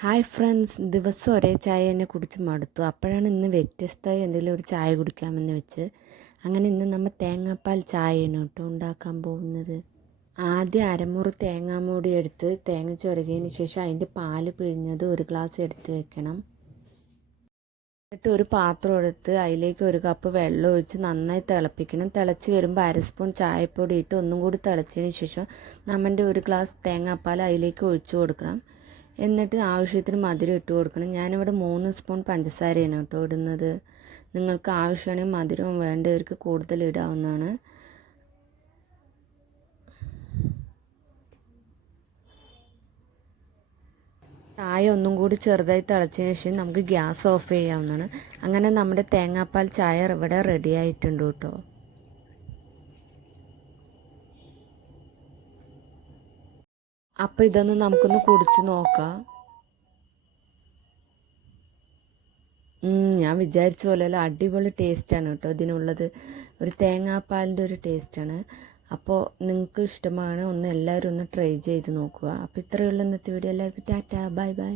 Hi friends ദിവസം ഒരേ ചായ തന്നെ കുടിച്ച് മടുത്തു. അപ്പോഴാണ് ഇന്ന് വ്യത്യസ്തമായി എന്തെങ്കിലും ഒരു ചായ കുടിക്കാമെന്ന് വെച്ച് അങ്ങനെ ഇന്ന് നമ്മൾ തേങ്ങാപ്പാൽ ചായയാണ് കേട്ടോ ഉണ്ടാക്കാൻ പോകുന്നത്. ആദ്യം അരമുറി തേങ്ങാമൂടി എടുത്ത് തേങ്ങ ചൊരകിയതിന് ശേഷം അതിന്റെ പാൽ പിഴിഞ്ഞത് ഒരു ഗ്ലാസ് എടുത്ത് വെക്കണം. എന്നിട്ട് ഒരു പാത്രം എടുത്ത് അതിലേക്ക് ഒരു കപ്പ് വെള്ളം ഒഴിച്ച് നന്നായി തിളപ്പിക്കണം. തിളച്ച് വരുമ്പോൾ അര സ്പൂൺ ചായപ്പൊടി ഇട്ട് ഒന്നും കൂടി തിളച്ചതിന് ശേഷം നമ്മുടെ ഒരു ഗ്ലാസ് തേങ്ങാപ്പാൽ അതിലേക്ക് ഒഴിച്ചു കൊടുക്കണം. എന്നിട്ട് ആവശ്യത്തിന് മധുരം ഇട്ട് കൊടുക്കണം. ഞാനിവിടെ മൂന്ന് സ്പൂൺ പഞ്ചസാരയാണ് കേട്ടോ ഇടുന്നത്. നിങ്ങൾക്ക് ആവശ്യമാണെങ്കിൽ മധുരം വേണ്ടവർക്ക് കൂടുതൽ ഇടാവുന്നതാണ്. ചായ ഒന്നും കൂടി ചെറുതായി തിളച്ചതിന് ശേഷം നമുക്ക് ഗ്യാസ് ഓഫ് ചെയ്യാവുന്നതാണ്. അങ്ങനെ നമ്മുടെ തേങ്ങാപ്പാൽ ചായ ഇവിടെ റെഡി ആയിട്ടുണ്ട് കേട്ടോ. അപ്പോൾ ഇതൊന്ന് നമുക്കൊന്ന് കുടിച്ച് നോക്കാം. ഞാൻ വിചാരിച്ച പോലെയല്ല അടിപൊളി ടേസ്റ്റാണ് കേട്ടോ. ഇതിനുള്ളത് ഒരു തേങ്ങാപ്പാലിന്റെ ഒരു ടേസ്റ്റാണ്. അപ്പോൾ നിങ്ങൾക്ക് ഇഷ്ടമാണ് ഒന്ന് എല്ലാവരും ഒന്ന് ട്രൈ ചെയ്ത് നോക്കുക. അപ്പോൾ ഇത്രയുള്ള ഇന്നത്തെ വീഡിയോ. എല്ലാവർക്കും ടാറ്റ ബൈ ബൈ.